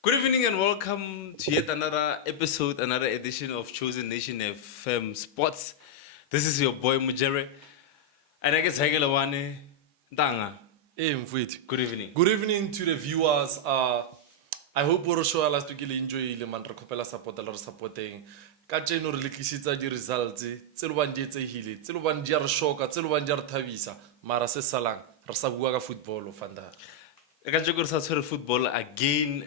Good evening and welcome to yet another episode, another edition of Chosen Nation FM Sports. This is your boy Mujere. And I guess Hagelawane Danga. Hey, Mfwit. Good evening. Good evening to the viewers. I hope we're sure last week you enjoy le man re khopela support la re supporting. Ka tseno re le tlisitsa di results tse lo bang di etsehile, tse lo bang di a re shoka, tse lo bang di a re thabisa, mara se salang re sa bua ka football fanda. I got to start football again.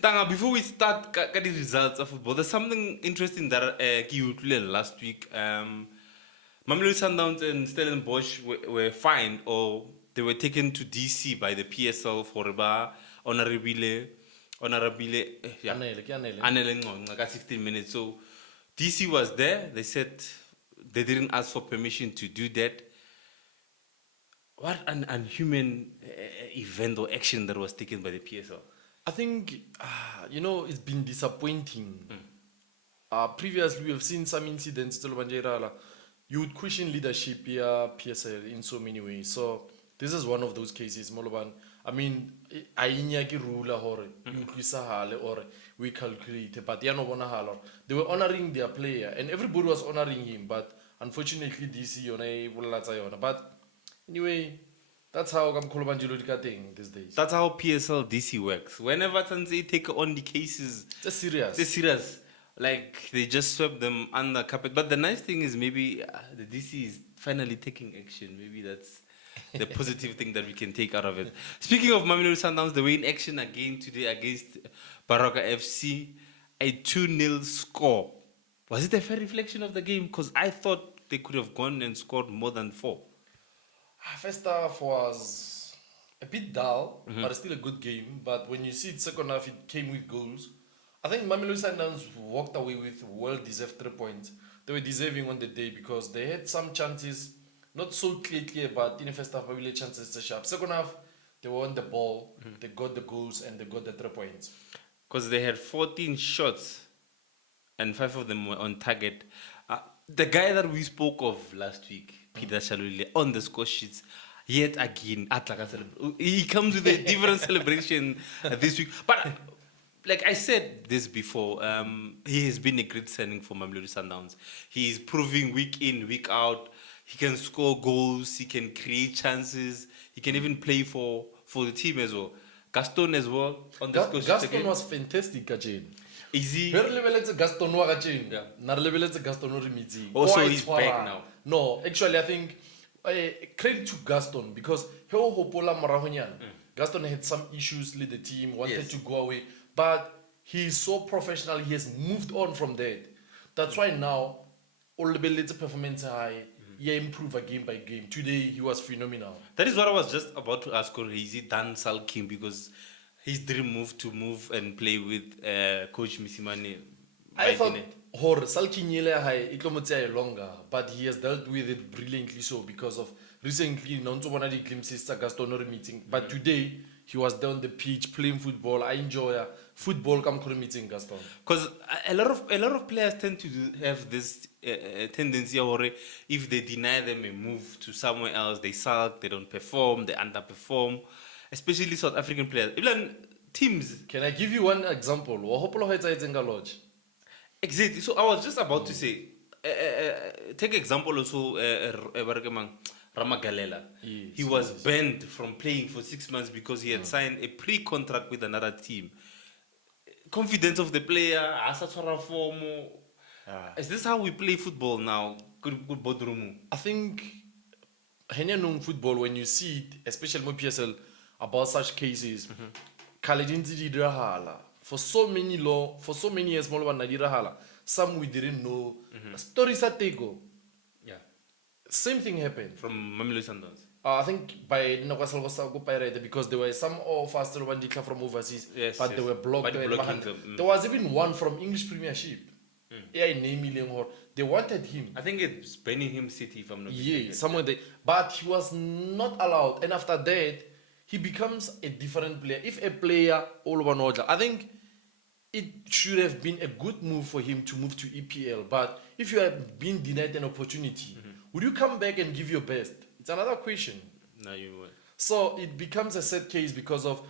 Danga, before we start the results of football, there's something interesting that you learned last week. Mamelodi Sundowns and Stellenbosch were fined or they were taken to DC by the PSL for honorable Anele Ngonqa, 16 minutes. So DC was there. They said they didn't ask for permission to do that. What an unhuman event or action that was taken by the PSL. I think it's been disappointing. Previously we have seen some incidents tse lo bang di iragala. You would question leadership here PSL in so many ways. So this is one of those cases. Moloban, I mean, I inyaki rule hore, you hale or we calculate, but no bonahalo. They were honoring their player, and everybody was honoring him. But unfortunately, DC on But anyway, that's how I'm calling thing these days. That's how PSL DC works. Whenever they take on the cases, It's serious. they're serious. Like they just swept them under carpet. But the nice thing is maybe the DC is finally taking action. Maybe that's the positive thing that we can take out of it. Speaking of Mamelodi Sundowns, they were in action again today against Baroka FC. A 2-0 score. Was it a fair reflection of the game? Because I thought they could have gone and scored more than 4. First half was a bit dull, but still a good game. But when you see it second half, it came with goals. I think Mamelodi Sundowns walked away with well-deserved 3 points. They were deserving on the day because they had some chances, not so clear, but in the first half, really chances to sharp. Second half, they were on the ball, they got the goals, and they got the 3 points. Because they had 14 shots and 5 of them were on target. The guy that we spoke of last week, Peter Shalule, on the score sheets, yet again, he comes with a different celebration this week. But like I said this before, he has been a great signing for Mamelodi Sundowns. He is proving week in, week out. He can score goals. He can create chances. He can even play for the team as well. Gaston as well on the score sheet Gaston again. was fantastic, Kajin. Is he? Very level Gaston wa Kajin. Na level Gaston re meeting. Also, he's back now. No, actually, I think credit to Gaston because he hopola marahonyan. Gaston had some issues with the team, wanted to go away, but he's so professional. He has moved on from that. That's why now all the performance high. He improved game by game. Today he was phenomenal. That is what I was just about to ask. Or is he done sulking because his dream move to move and play with Coach Misimane? I thought Hor sulking high longer, but he has dealt with it brilliantly so because of recently not one of the glimpses Gaston meeting. But today he was down the pitch playing football. I enjoy football come meeting Gaston. Because a lot of players tend to have this tendency, or if they deny them a move to somewhere else, they sulk, they don't perform, they underperform, especially South African players. Even teams. Can I give you one example? Exactly. So I was just about to say, take example also, Ramagalela. He was banned from playing for 6 months because he had signed a pre-contract with another team. Confidence of the player, is this how we play football now? Good bodrumu. I think Kenyan football, when you see it, especially with PSL, about such cases, for so many years, some we didn't know. Stories at Tego. Yeah. Same thing happened. From Mamelodi Sundowns. I think by because there were some of us from overseas, but they were blocked. There was even one from English Premiership. They wanted him. I think it's Birmingham City, if I'm not mistaken. Yeah, somewhere there. But he was not allowed. And after that, he becomes a different player. If a player, all over I think it should have been a good move for him to move to EPL. But if you have been denied an opportunity, would you come back and give your best? It's another question. No, you won't. So it becomes a sad case because of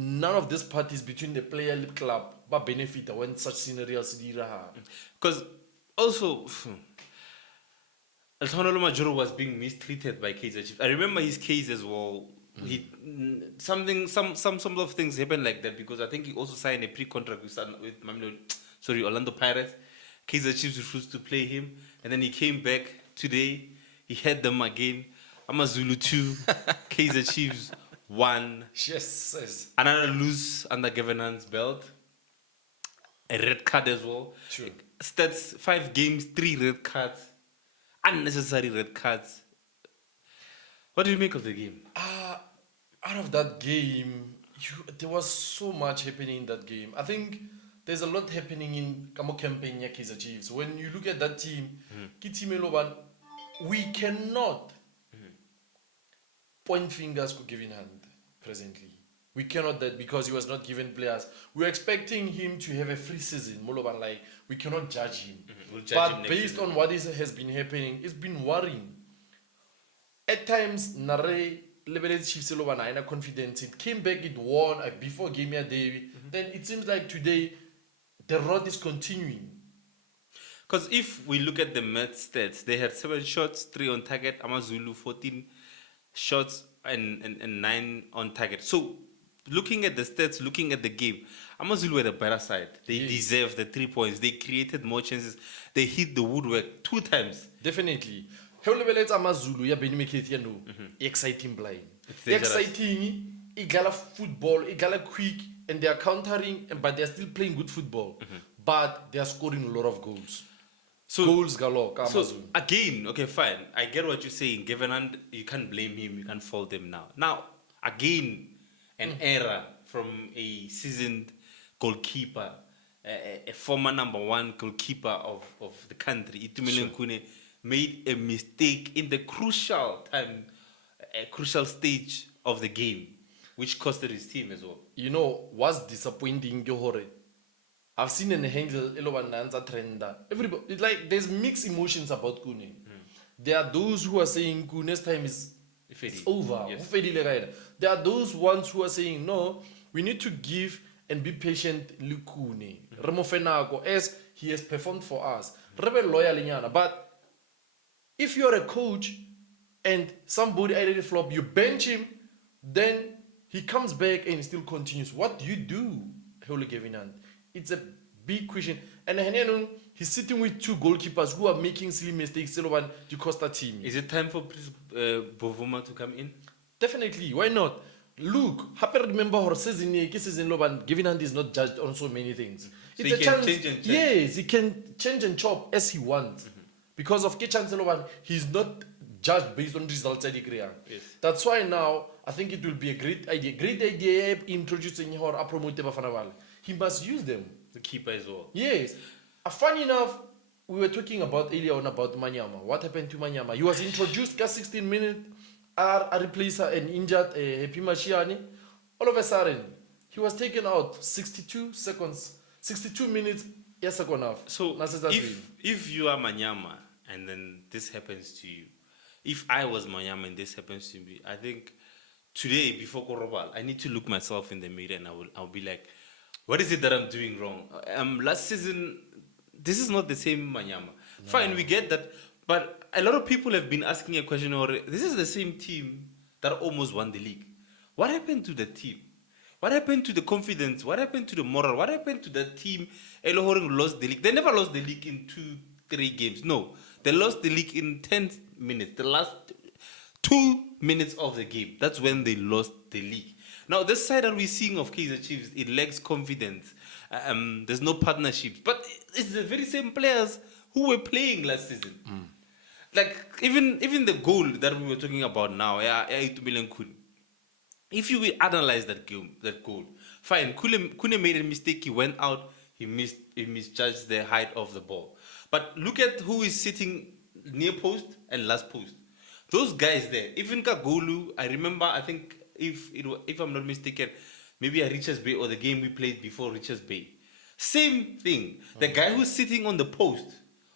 none of these parties between the player and the club but benefit when such scenarios diraha. Because also, Alfonso Majoro was being mistreated by Kaizer Chiefs. I remember his case as well. Some of things happened like that because I think he also signed a pre-contract with Orlando Pirates. Kaizer Chiefs refused to play him, and then he came back today. He had them again. Amazulu 2, Kaizer Chiefs 1. Yes. Another lose under governance belt. A red card as well. Sure. Stats 5 games, 3 red cards. Unnecessary red cards. What do you make of the game? Out of that game, there was so much happening in that game. I think there's a lot happening in Kamo campaign Kaizer Chiefs. When you look at that team, we cannot point fingers to Gavin Hand presently. We cannot that because he was not given players. We're expecting him to have a free season. Moloban, like we cannot judge him. We'll judge but him based on what has been happening, it's been worrying. At times, Nare Lebanon Chiefs Lobana confidence. It came back, it won before game day. Then it seems like today the road is continuing. Because if we look at the Mets stats, they had 7 shots, 3 on target. Amazulu 14 shots and 9 on target. So looking at the stats, looking at the game, Amazulu had a better side. They deserved the 3 points. They created more chances. They hit the woodwork 2 times. Definitely. How lebeletse Amazulu ya beni meketiano exciting blind. Exciting, igala football, igala quick, and they are countering, but they are still playing good football. But they are scoring a lot of goals. So goals galore. So again, okay, fine. I get what you're saying. Given you can't blame him. You can't fault him now. Now again, an error from a seasoned goalkeeper, a former number 1 goalkeeper of the country, Itumeleng Khune, made a mistake in the crucial time, a crucial stage of the game, which costed his team as well. You know what's disappointing, Johore? I've seen an angle Elobananza trenda. Everybody, it's like there's mixed emotions about Kune. There are those who are saying Kune's time is it's over. Yes. There are those ones who are saying no, we need to give and be patient Lukune. Remofenako as he has performed for us. Rebel loyal Linyana. But if you're a coach and somebody already flop, you bench him, then he comes back and still continues. What do you do, Holy Gavinant? It's a big question. And Henenun, he's sitting with 2 goalkeepers who are making silly mistakes. The Costa team. Is it time for Bovuma to come in? Definitely. Why not? Look, happy remember her season Loban. Gavinant is not judged on so many things. So It's he a can chance. change and change. Yes, he can change and chop as he wants. Because of Kechan Loban, he's not judged based on results. Yes. That's why now I think it will be a great idea. Great idea introducing her a promote Bafanaval. He must use them. The keeper as well. Yes. Funny enough, we were talking about earlier on about Manyama. What happened to Manyama? He was introduced 16 minutes, a replacer and injured Happy Mashiani. All of a sudden, he was taken out 62 seconds, 62 minutes, yes, second half. So if you are Manyama and then this happens to you, if I was Manyama and this happens to me, I think today before Korobal, I need to look myself in the mirror and I'll be like, what is it that I'm doing wrong? Last season, this is not the same Manyama. No. Fine, we get that. But a lot of people have been asking a question already. This is the same team that almost won the league. What happened to the team? What happened to the confidence? What happened to the moral? What happened to the team? Elohoreng lost the league. They never lost the league in 2-3 games. No. They lost the league in 10 minutes. The last 2 minutes of the game. That's when they lost the league. Now, this side that we're seeing of Kaizer Chiefs, it lacks confidence. There's no partnerships. But it's the very same players who were playing last season. Like, even the goal that we were talking about now, if you will analyze that goal, fine, Kune made a mistake, he went out, he misjudged the height of the ball. But look at who is sitting near post and last post. Those guys there, even Kagolu, I remember, I think, if I'm not mistaken, maybe at Richards Bay or the game we played before Richards Bay. Same thing. The guy who's sitting on the post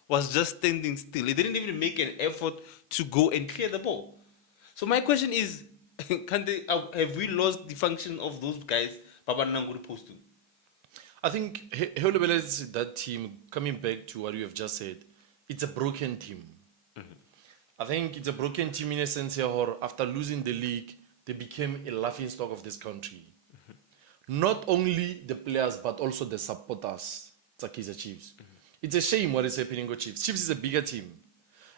was just standing still. He didn't even make an effort to go and clear the ball. So my question is, have we lost the function of those guys Baba Nanguri post to. I think Heolebele that team, coming back to what you have just said, it's a broken team. I think it's a broken team in a sense here, or after losing the league, they became a laughing stock of this country. Not only the players, but also the supporters, Tsakiza Chiefs. It's a shame what is happening with Chiefs. Chiefs is a bigger team.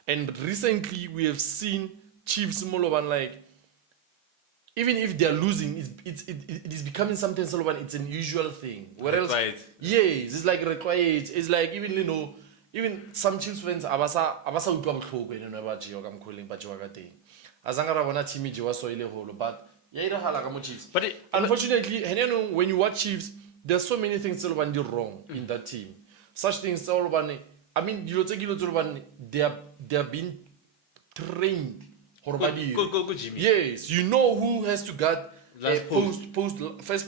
And recently we have seen Chiefs Moloban like, even if they are losing, it is becoming something Soloban, it's an usual thing. Where else? Required. Yes, it's like required. It's like even even some Chiefs fans abasa utlwa bohloko ene no ba jiwa ka mkholeng ba jiwa ka teng. Azanga ra bona team jiwa so ile holo, but ya irahala ka mo Chiefs. But Unfortunately, when you watch Chiefs, there's so many things Soloban do wrong in that team. Such things Soloban, I mean, they are being trained. Go, Jimmy. Yes, you know who has to guard Last first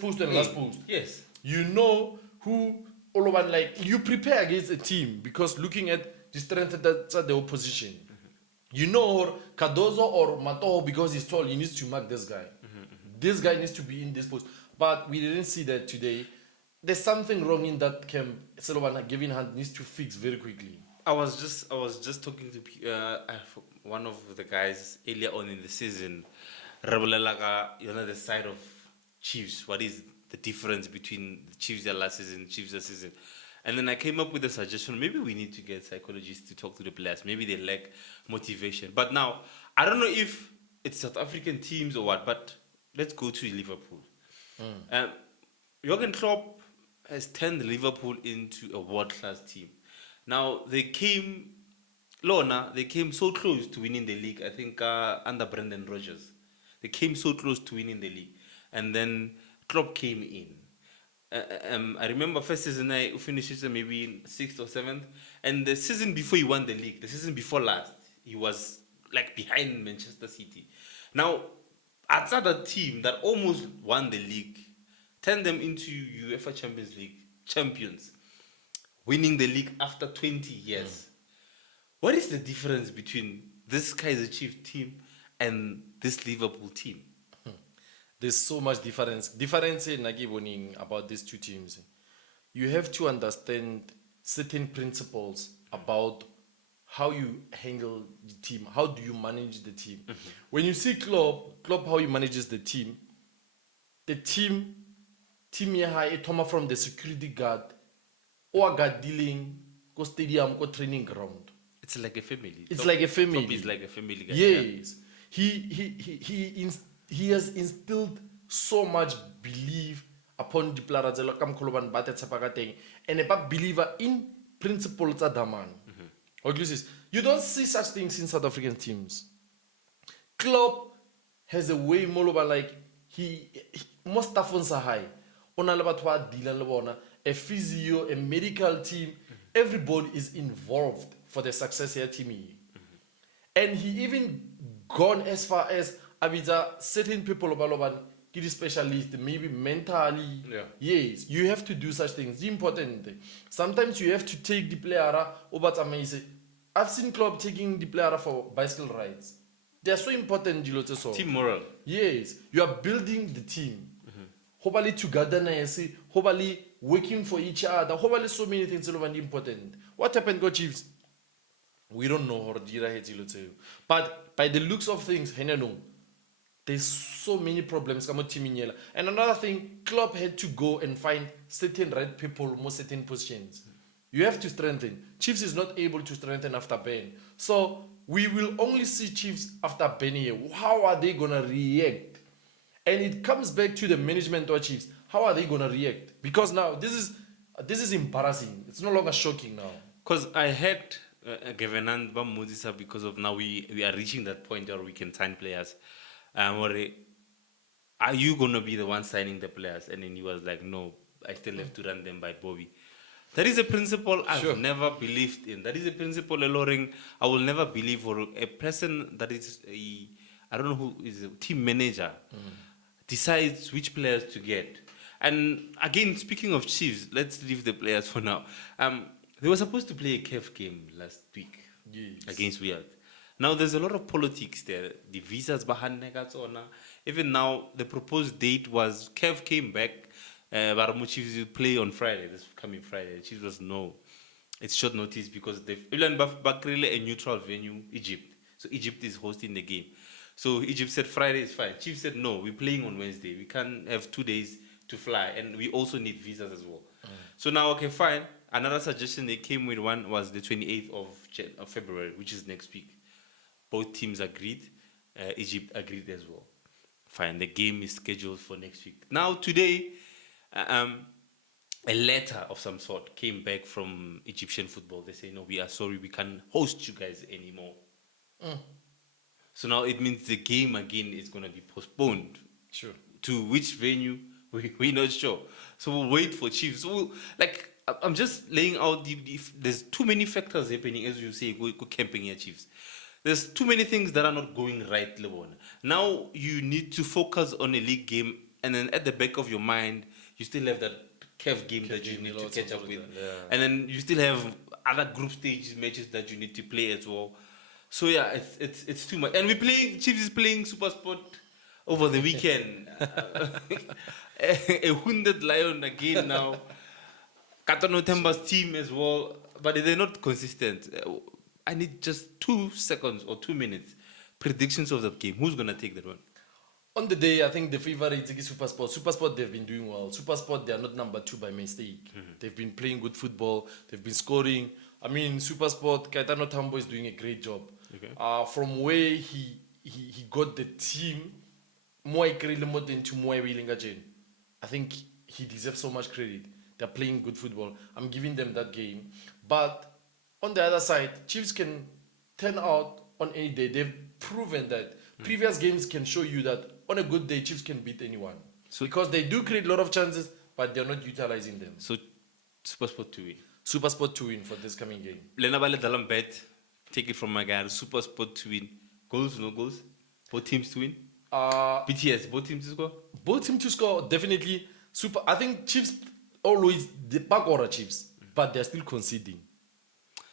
post and last post. Yes. You know who all over, like you prepare against a team because looking at the strength that's at the opposition. You know Cardozo or Matoho because he's tall, he needs to mark this guy. This guy needs to be in this post. But we didn't see that today. There's something wrong in that camp. Selobana giving hand needs to fix very quickly. I was just talking to one of the guys earlier on in the season. The side of Chiefs. What is the difference between the Chiefs their last season, Chiefs this season? And then I came up with a suggestion. Maybe we need to get psychologists to talk to the players. Maybe they lack motivation. But now I don't know if it's South African teams or what. But let's go to Liverpool. Jurgen Klopp has turned Liverpool into a world-class team. Now they came so close to winning the league. I think under Brendan Rodgers, they came so close to winning the league, and then Klopp came in. I remember first season I finished season maybe in 6th or 7th, and the season before he won the league, the season before last, he was like behind Manchester City. Now, outside a team that almost won the league, turned them into UEFA Champions League champions, winning the league after 20 years. What is the difference between this Kaizer Chiefs team and this Liverpool team? There's so much difference. Difference in Nagiboni about these two teams. You have to understand certain principles about how you handle the team. How do you manage the team? When you see Klopp how he manages the team here it from the security guard or guard dealing go stadium go training ground. It's like a family. It's like a family. Klopp is like a family guy. Yes. He has instilled so much belief upon the players and a believer in principles at Daman. You don't see such things in South African teams. Klopp has a way more over like he most stuff on high. A physio, a medical team, everybody is involved for the success of the team. And he even gone as far as certain people about specialist, maybe mentally. Yeah. Yes, you have to do such things. The important thing. Sometimes you have to take the player over to I've seen club taking the player for bicycle rides. They are so important. Team moral. Yes, you are building the team. Hopefully togetherness, hopefully working for each other, hopefully so many things are important. What happened to Chiefs? We don't know. But by the looks of things, there's so many problems. And another thing, Klopp had to go and find certain right people, more certain positions. You have to strengthen. Chiefs is not able to strengthen after Ben. So we will only see Chiefs after Ben here. How are they going to react? And it comes back to the management of Chiefs. How are they going to react? Because now this is embarrassing. It's no longer shocking now. Because I had Gavenant Bamudisa because of now we are reaching that point where we can sign players. Are you going to be the one signing the players? And then he was like, no, I still have to run them by Bobby. That is a principle I've never believed in. That is a principle, Loring, I will never believe for a person that is I don't know who is a team manager decides which players to get. And again, speaking of Chiefs, let's leave the players for now. They were supposed to play a CAF game last week against Weird. Now there's a lot of politics there. The visas behind Negatsona. Even now, the proposed date was CAF came back Baramu Chiefs will play on Friday, this coming Friday. The Chiefs was no. It's short notice because they've Ilan Bakrele a neutral venue, Egypt. So Egypt is hosting the game. So Egypt said Friday is fine. Chiefs said no, we're playing on Wednesday. We can't have 2 days to fly, and we also need visas as well. So now, okay, fine. Another suggestion they came with one was the 28th of February, which is next week. Both teams agreed. Egypt agreed as well. Fine, the game is scheduled for next week. Now today, a letter of some sort came back from Egyptian football. They say, no, we are sorry, we can't host you guys anymore. So now it means the game again is going to be postponed. Sure. To which venue, we're not sure. So we'll wait for Chiefs. So I'm just laying out, there's too many factors happening, as you say, go camping here, Chiefs. There's too many things that are not going right, Lebona. Now you need to focus on a league game, and then at the back of your mind, you still have that CAF game that you need to catch up with. Yeah. And then you still have other group stage matches that you need to play as well. So yeah, it's too much. And Chiefs is playing Super Sport over the weekend. A wounded lion again now. Katano Temba's team as well, but they're not consistent. I need just 2 seconds or 2 minutes. Predictions of that game. Who's going to take that one? On the day, I think the favorite is Super Sport. Super Sport, they've been doing well. Super Sport, they are not number 2 by mistake. They've been playing good football. They've been scoring. I mean, Super Sport, Kaitano Tambo is doing a great job. Okay. From where he got the team, I think he deserves so much credit. They're playing good football. I'm giving them that game. But on the other side, Chiefs can turn out on any day. They've proven that. Previous games can show you that on a good day, Chiefs can beat anyone. Because they do create a lot of chances, but they're not utilizing them. So, Super Sport to win. Super Sport to win for this coming game. Lena Bale Dalam bet. Take it from my guy. Super Sport to win. Goals, no goals? Both teams to win? BTS, both teams to score? Both teams to score, definitely. I think Chiefs always, the back order Chiefs, but they're still conceding.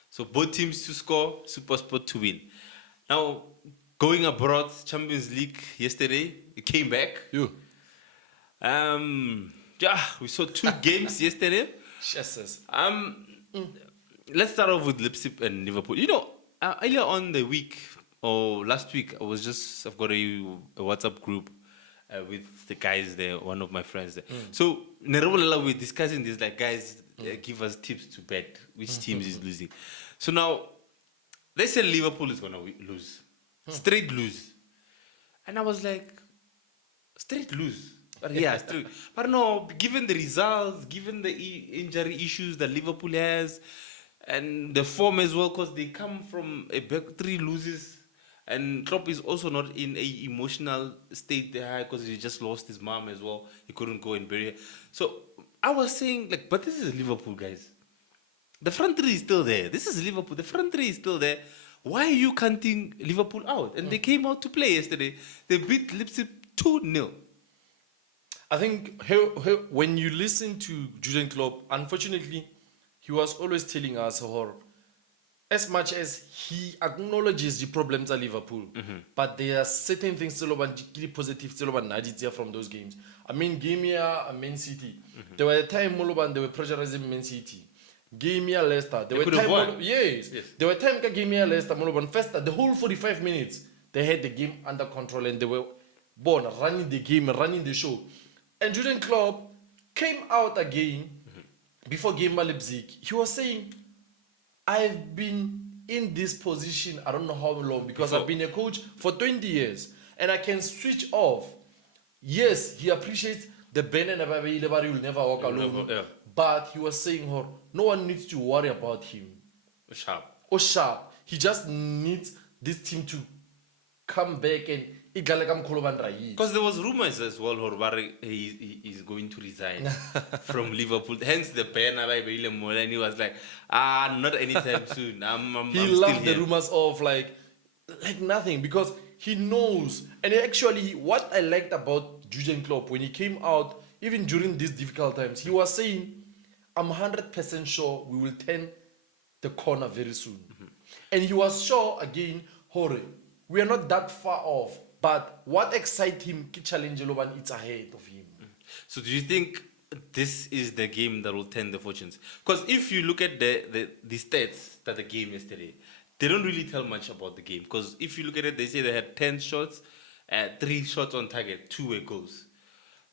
So both teams to score, Super Sport to win. Now, going abroad, Champions League yesterday, it came back. You. Yeah, we saw 2 games yesterday. Jesus. Let's start off with Leipzig and Liverpool. You know, earlier on the week, or last week, I've got a WhatsApp group with the guys there, one of my friends there. So, we're discussing this, like, guys, give us tips to bet which teams is losing. So now, they said Liverpool is going to lose. Straight lose. And I was like, straight lose? But yeah, straight. But no, given the results, given the injury issues that Liverpool has, and the form as well, because they come from a back 3 loses, and Klopp is also not in a emotional state there because he just lost his mom as well. He couldn't go and bury her. So I was saying, like, but this is Liverpool, guys. The front 3 is still there. This is Liverpool. The front 3 is still there. Why are you counting Liverpool out? And they came out to play yesterday. They beat Leipzig 2-0. I think when you listen to Jurgen Klopp, unfortunately, he was always telling us, as much as he acknowledges the problems at Liverpool, but there are certain things still positive still from those games. I mean, game here and Man City. There were a time they were pressurizing Man City. Game here Leicester. There were time yes. There were time game here Leicester first the whole 45 minutes they had the game under control and they were running the game, running the show. And Jurgen Klopp came out again before game Leipzig. He was saying, I've been in this position, I don't know how long, because I've been a coach for 20 years and I can switch off. Yes, he appreciates the Ben and will never walk alone. But he was saying, no one needs to worry about him. Sharp. He just needs this team to come back and because there was rumors as well, he is going to resign from Liverpool. Hence the banner by and he was like, not anytime soon. He loved the rumors of like nothing because he knows. And actually, what I liked about Jurgen Klopp when he came out, even during these difficult times, he was saying, I'm 100% sure we will turn the corner very soon. And he was sure again, we are not that far off. But what excites him, challenge it's ahead of him. So do you think this is the game that will turn the fortunes. Because if you look at the stats that the game yesterday, they don't really tell much about the game. Because if you look at it, they say they had 10 shots, 3 shots on target, 2 were goals.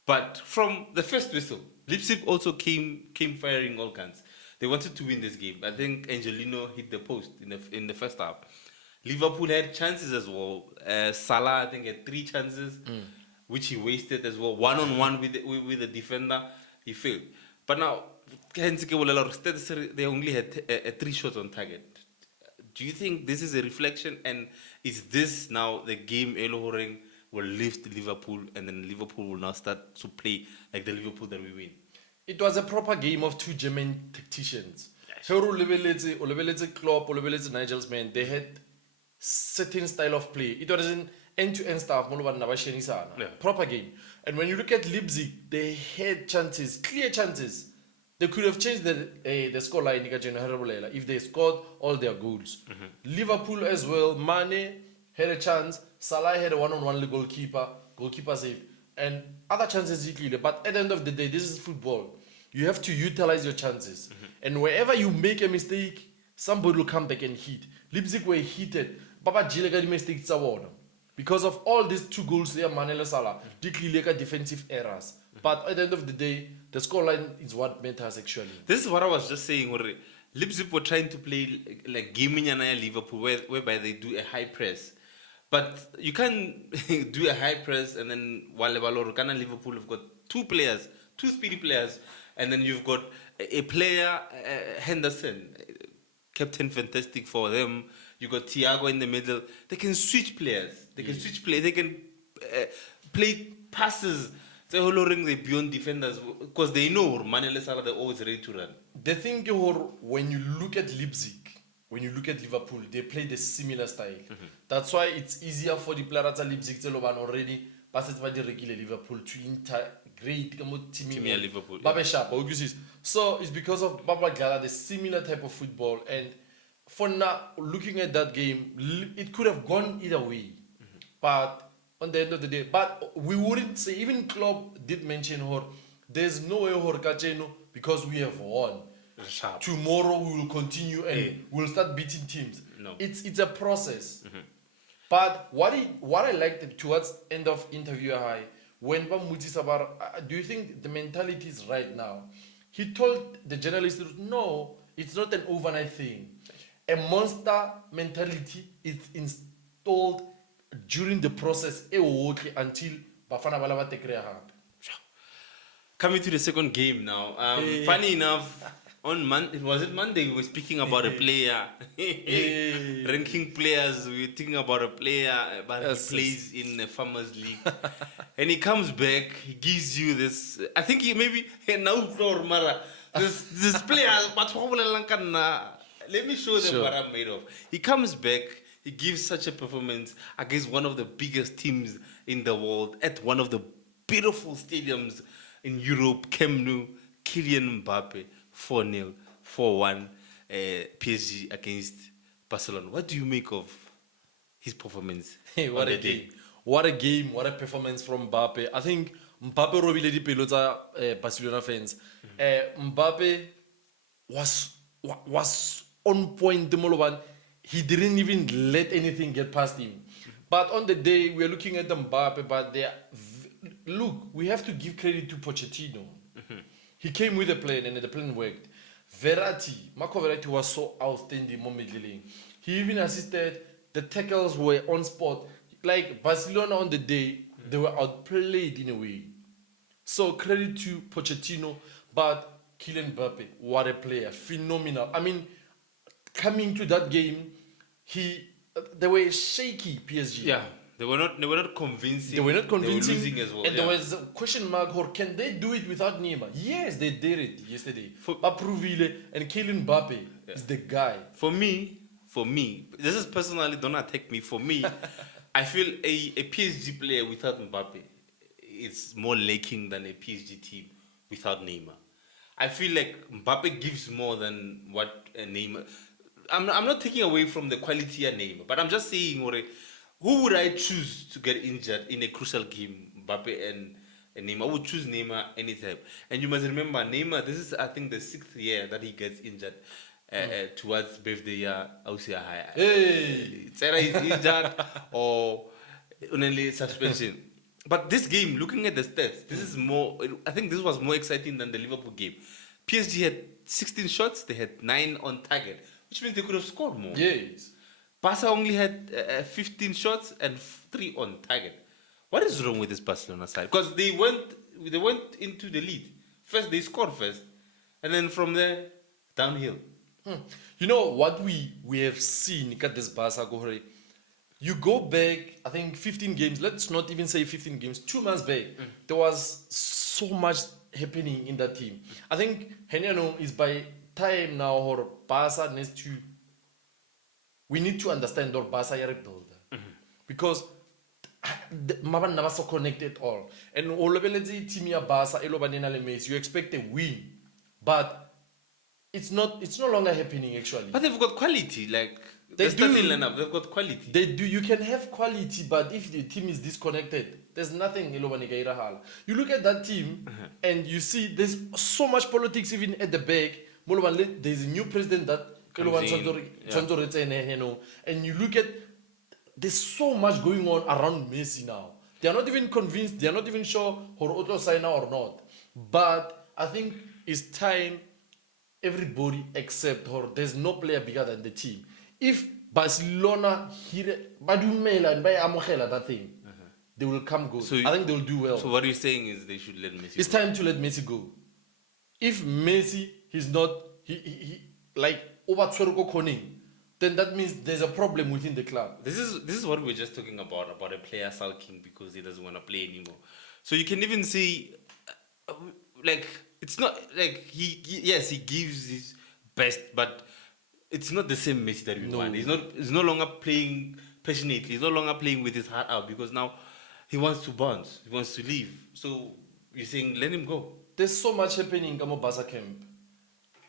But from the first whistle, Leipzig also came firing all guns. They wanted to win this game. I think Angelino hit the post in the first half. Liverpool had chances as well. Salah, I think, had 3 chances, which he wasted as well. 1-on-1 with the defender, he failed. But now, they only had 3 shots on target. Do you think this is a reflection, and is this now the game Elohoreng will lift Liverpool, and then Liverpool will now start to play like the Liverpool that we win? It was a proper game of 2 German tacticians. Hero Lebeletse Klopp, Lebeletse Nigel's men, they had certain style of play. It was an end-to-end stuff. Yeah. Proper game. And when you look at Leipzig, they had chances, clear chances. They could have changed the scoreline if they scored all their goals. Liverpool as well, Mane had a chance, Salah had a one-on-one goalkeeper saved, and other chances clearly. But at the end of the day, this is football. You have to utilize your chances. And wherever you make a mistake, somebody will come back and hit. Leipzig were heated. Baba Jile got mistakes because of all these 2 goals there, Mane and Salah, defensive errors. But at the end of the day, the scoreline is what matters actually. This is what I was just saying. Leipzig were trying to play like gaming and Liverpool, whereby they do a high press. But you can't do a high press and then Liverpool have got 2 players, 2 speedy players, and then you've got a player, Henderson, captain fantastic for them. You got Thiago in the middle. They can switch players. They can play passes. They're beyond defenders because they know Mane Salah, they're always ready to run. The thing when you look at Leipzig, when you look at Liverpool, they play the similar style. That's why it's easier for the players at Leipzig to already pass it by the regular Liverpool to integrate team Liverpool. So it's because of Baba Gala, the similar type of football. And for now, looking at that game, it could have gone either way. But on the end of the day, but we wouldn't say, even Klopp did mention there's no way Kacheno because we have won. Sharp. Tomorrow we will continue and we'll start beating teams. No. It's a process. But what I liked towards end of interview when Bamuti Sabar, do you think the mentality is right now? He told the journalist, no, it's not an overnight thing. A monster mentality is installed during the process until Bafana Balaba take Coming to the second game now. Funny enough, on Monday we were speaking about a player. Ranking players, we were thinking about a player, but he plays in the Farmers League. And he comes back, he gives you this, I think he maybe, this player, let me show them what I'm made of. He comes back, he gives such a performance against one of the biggest teams in the world at one of the beautiful stadiums in Europe, Camp Nou, Kylian Mbappe, 4-0, 4-1, PSG against Barcelona. What do you make of his performance? Hey, what a game. What a game, what a performance from Mbappe. I think Mbappe robile dipelo tsa Barcelona fans. Mbappe was on point the Moloban. He didn't even let anything get past him. But on the day, we're looking at Mbappe, but look, we have to give credit to Pochettino. He came with a plan, and the plan worked. Marco Verratti was so outstanding momentarily. He even assisted, the tackles were on spot. Like Barcelona on the day, they were outplayed in a way. So credit to Pochettino, but Kylian Mbappe, what a player, phenomenal. I mean, coming to that game, they were shaky, PSG. Yeah, they were not convincing. They were not convincing. They were losing as well. And there was a question mark, or can they do it without Neymar? Yes, they did it yesterday. But Provile and Kylian Mbappe is the guy. For me, this is personally, don't attack me. For me, I feel a PSG player without Mbappe is more lacking than a PSG team without Neymar. I feel like Mbappe gives more than what Neymar. I'm not taking away from the quality of Neymar, but I'm just saying, who would I choose to get injured in a crucial game, Mbappe and And Neymar, I would choose Neymar anytime. And you must remember, Neymar, this is, I think, the 6th year that he gets injured towards birthday year. Hey! It's either he's injured or only suspension. But this game, looking at the stats, this is more, I think this was more exciting than the Liverpool game. PSG had 16 shots, they had 9 on target, which means they could have scored more. Yes. Barca only had 15 shots and 3 on target. What is wrong with this Barcelona side? Because they went into the lead. First they scored first, and then from there downhill. You know what we have seen at this Barca go. You go back, I think 15 games. Let's not even say 15 games. 2 months back, there was so much happening in that team. I think Heniano is by time now or Barca needs to. We need to understand or Barca are rebuild because Maban never so connected all. And all of the team ya Barca Elobanina Lemes, you expect a win, but it's no longer happening actually. But they've got quality, like They the starting do. lineup, they've got quality. They do. You can have quality, but if the team is disconnected, there's nothing. You look at that team, and you see there's so much politics even at the back. There's a new president that Comes in, and you look at there's so much going on around Messi now. They are not even convinced. They are not even sure Auto sign or not. But I think it's time everybody accept her. There's no player bigger than the team. If Barcelona badumela and amogela that thing, they will come good. So I think they will do well. So what you're saying is they should let Messi It's go. time to let Messi go. If Messi is not he like over Koning, then that means there's a problem within the club. This is what we were just talking about a player sulking because he doesn't want to play anymore. So you can even see, like, it's not like yes, he gives his best, but it's not the same Messi that we want. He's no longer playing passionately. He's no longer playing with his heart out because now he wants to bounce. He wants to leave. So you're saying let him go. There's so much happening in Barca camp.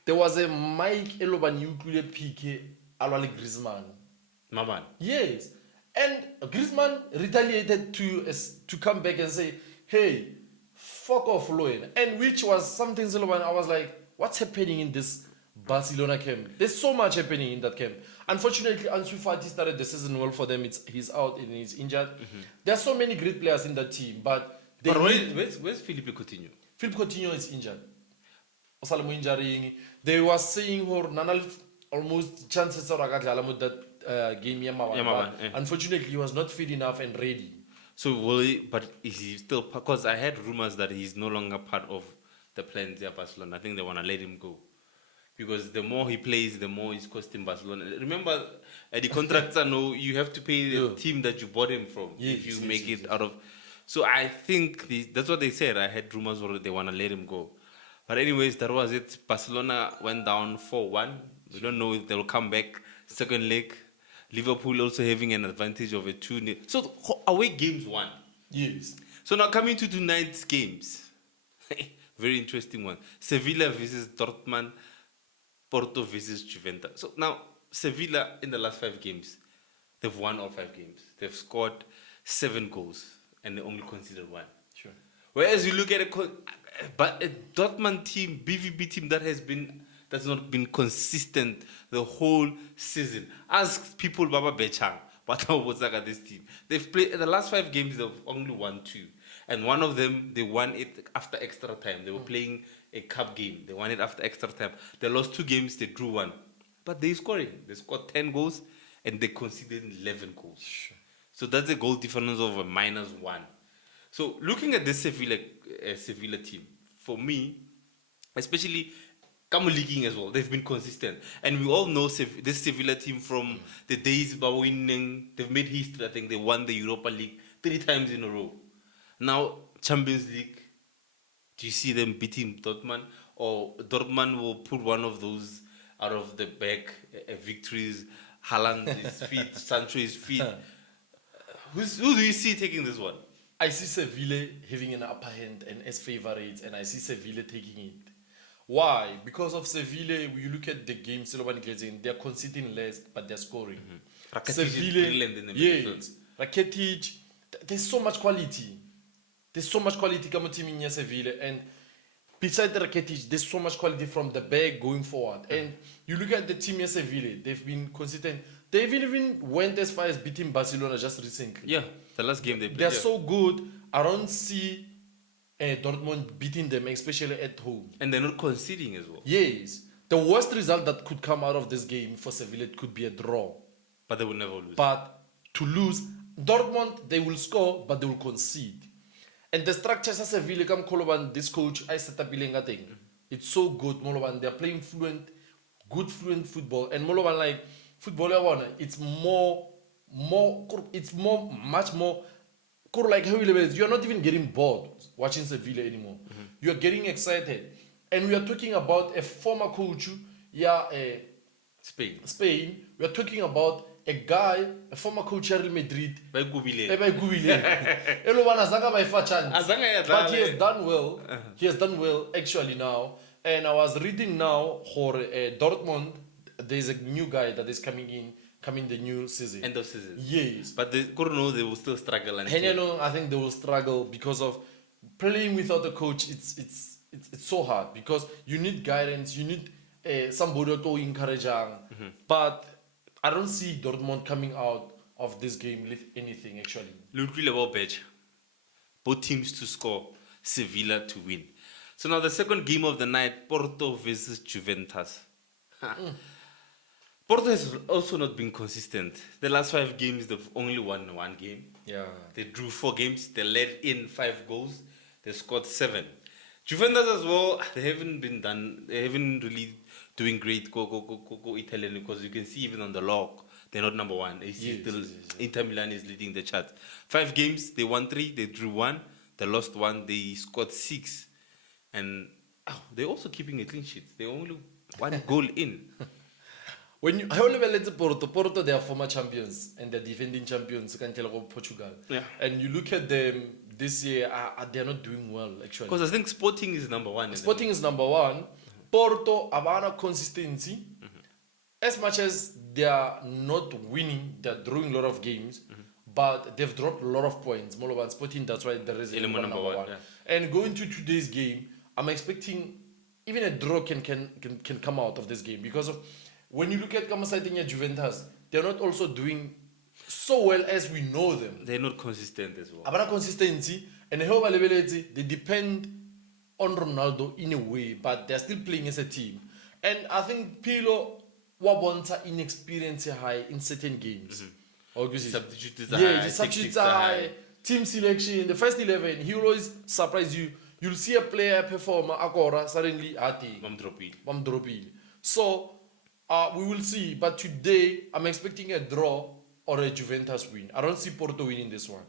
There was a Mike Eloban nuclear PK Alwali Griezmann. Maman. Yes. And Griezmann retaliated to come back and say, hey, fuck off, Loen. And which was something Eloban, I was like, what's happening in this Barcelona camp? There's so much happening in that camp. Unfortunately, Ansu Fati started the season well for them. He's out and he's injured. There are so many great players in that team, but where's Philippe Coutinho? Philippe Coutinho is injured. Osalomo injuring. They were saying her Nanal almost chances are that game Yamawa. Unfortunately, he was not fit enough and ready. So but is he still? Because I heard rumors that he's no longer part of the plans at Barcelona. I think they want to let him go because the more he plays, the more it's costing Barcelona. Remember, the contracts are you have to pay the team that you bought him from if you make it out of. So I think that's what they said. I had rumors where they want to let him go. But anyways, that was it. Barcelona went down 4-1. We don't know if they'll come back. Second leg. Liverpool also having an advantage of a 2-0. So away games won. Yes. So now coming to tonight's games. Very interesting one. Sevilla versus Dortmund. Porto versus Juventus. So now Sevilla in the last 5 games, they've won all 5 games. They've scored 7 goals and they only conceded 1. Sure. Whereas you look at a Dortmund team, BVB team that's not been consistent the whole season. Ask people Baba Bechang, this team. They've played in the last 5 games, they've only won 2. And one of them, they won it after extra time. They were playing a cup game. They won it after extra time. They lost 2 games, they drew 1. But they're scoring. They scored 10 goals and they conceded 11 goals. Sure. So that's a goal difference of a -1. So looking at this Sevilla team, for me, especially Camu leaguing as well, they've been consistent. And we all know this Sevilla team from the days by winning, they've made history. I think they won the Europa League 3 times in a row. Now, Champions League, do you see them beating Dortmund? Or Dortmund will put one of those out of the back victories. Haaland is fit, Sancho is fit. Who do you see taking this one? I see Sevilla having an upper hand and as favorites, and I see Sevilla taking it. Why? Because of Sevilla, you look at the game, they're conceding less, but they're scoring. Rakitic is brilliant in the midfield. Rakitic, there's so much quality. there's so much quality coming team in Sevilla, and besides the Rakitic, there's so much quality from the back going forward. And you look at the team in Sevilla, they've been consistent. They even went as far as beating Barcelona just recently. Yeah, the last game they played. They're yeah. so good. I don't see Dortmund beating them, especially at home. And they're not conceding as well. Yes, the worst result that could come out of this game for Sevilla could be a draw. But they will never lose. But to lose, Dortmund, they will score, but they will concede. And the structures of Sevilla, come Koloban, this coach, I set up thing. It's so good, Moloban. They're playing good fluent football. And Moloban, like, football, it's much more, like how you're not even getting bored watching Sevilla anymore. You're getting excited. And we are talking about a former coach, Spain. We are talking about a guy, a former coach Real Madrid. By Gubile. But he has done well. He has done well actually now. And I was reading now for Dortmund. There's a new guy that is coming the new season. End of season. Yes. But they know they will still struggle. And I think they will struggle because of playing without a coach. It's so hard because you need guidance. You need somebody to encourage. But I don't see Dortmund coming out of this game with anything actually. Look really about bet. Both teams to score, Sevilla to win. So now the second game of the night, Porto versus Juventus. Porto has also not been consistent. The last 5 games, they've only won 1 game. Yeah. They drew 4 games. They led in 5 goals. They scored 7. Juventus as well, they haven't really doing great. Go Italian, because you can see even on the log, they're not number 1. Inter Milan is leading the chart. 5 games, they won 3, they drew 1, they lost 1, they scored 6. And they're also keeping a clean sheet. They only 1 goal in. When you let's Porto, they are former champions and they're defending champions, Portugal. Yeah. And you look at them this year, they're not doing well actually. Because I think Sporting is number 1. Sporting is number 1. Porto, Havana consistency. As much as they are not winning, they're drawing a lot of games, but they've dropped a lot of points. Moloban Sporting, that's why there is number 1. Yeah. And going to today's game, I'm expecting even a draw can come out of this game because of when you look at Kamasaiting Juventus, they're not also doing so well as we know them. They're not consistent as well. About consistency and they depend on Ronaldo in a way, but they're still playing as a team. And I think Pirlo wabonta inexperience high in certain games. Substitutes are Yeah, high, the substitutes tactics are high. Team selection, the first 11, he will always surprise you. You'll see a player perform, Akora, suddenly, Bam dropping. So, we will see. But today, I'm expecting a draw or a Juventus win. I don't see Porto winning this one.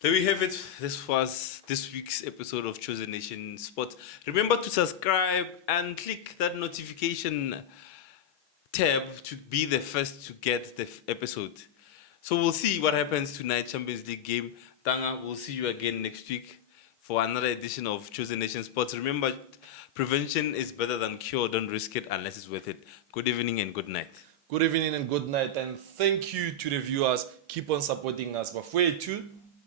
There we have it. This was this week's episode of Chosen Nation Sports. Remember to subscribe and click that notification tab to be the first to get the episode. So we'll see what happens tonight, Champions League game. Tanga, we'll see you again next week for another edition of Chosen Nation Sports. Remember, prevention is better than cure. Don't risk it unless it's worth it. Good evening and good night. Good evening and good night. And thank you to the viewers. Keep on supporting us. But wait, too.